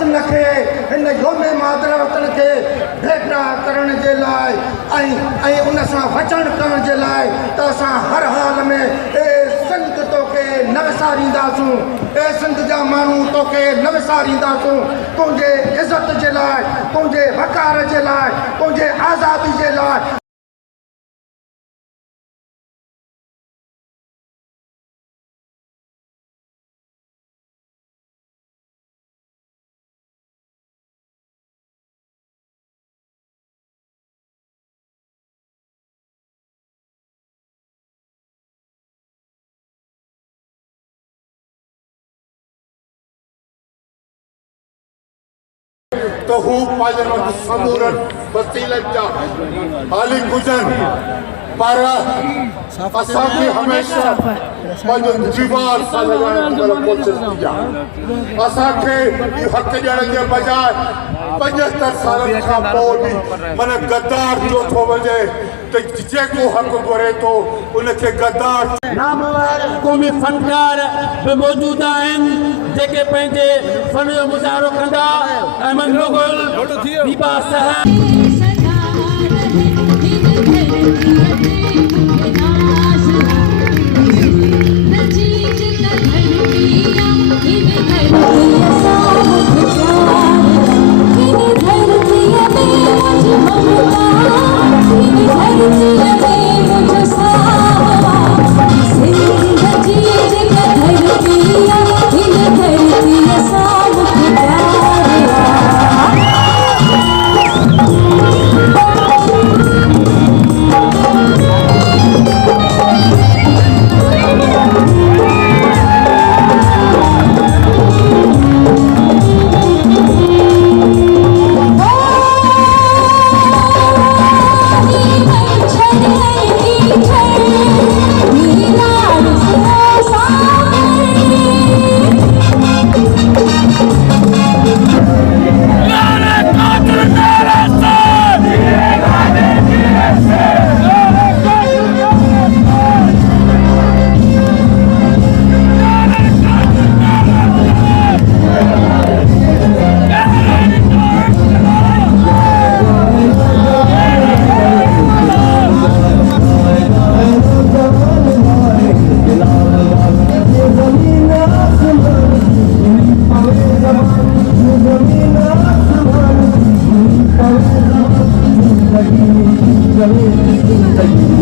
वतन खे हिन योमे मादर वतन खे भेटा करण जे लाइ ऐं उन सां वचन करण जे लाइ त असां हर हाल में ए सिंध तोखे न विसारींदासूं, ए सिंध जा माण्हू तोखे न विसारींदासूं। तुंहिंजे इज़त जे लाइ, तुंहिंजे वकार जे लाइ, तुंहिंजे आज़ादी जे लाइ। तो हू पांच समूरन वसीलन जा हाली गुजर पर असांखे हमेशा पंहिंजो जीवार सां लॻाइण जी कोशिशि कई आहे। असांखे इहो हक़ ॾियण जे बजाय 75 सालनि खां पोइ बि माना गद्दार जो थो वञे त जेको हक़ घुरे थो उनखे गद्दार। नामवर क़ौमी फनकार बि मौजूदु आहिनि जेके पंहिंजे फन जो मुज़ाहिरो कंदा। अहमद मुग़ल दीपा साहब Thank you.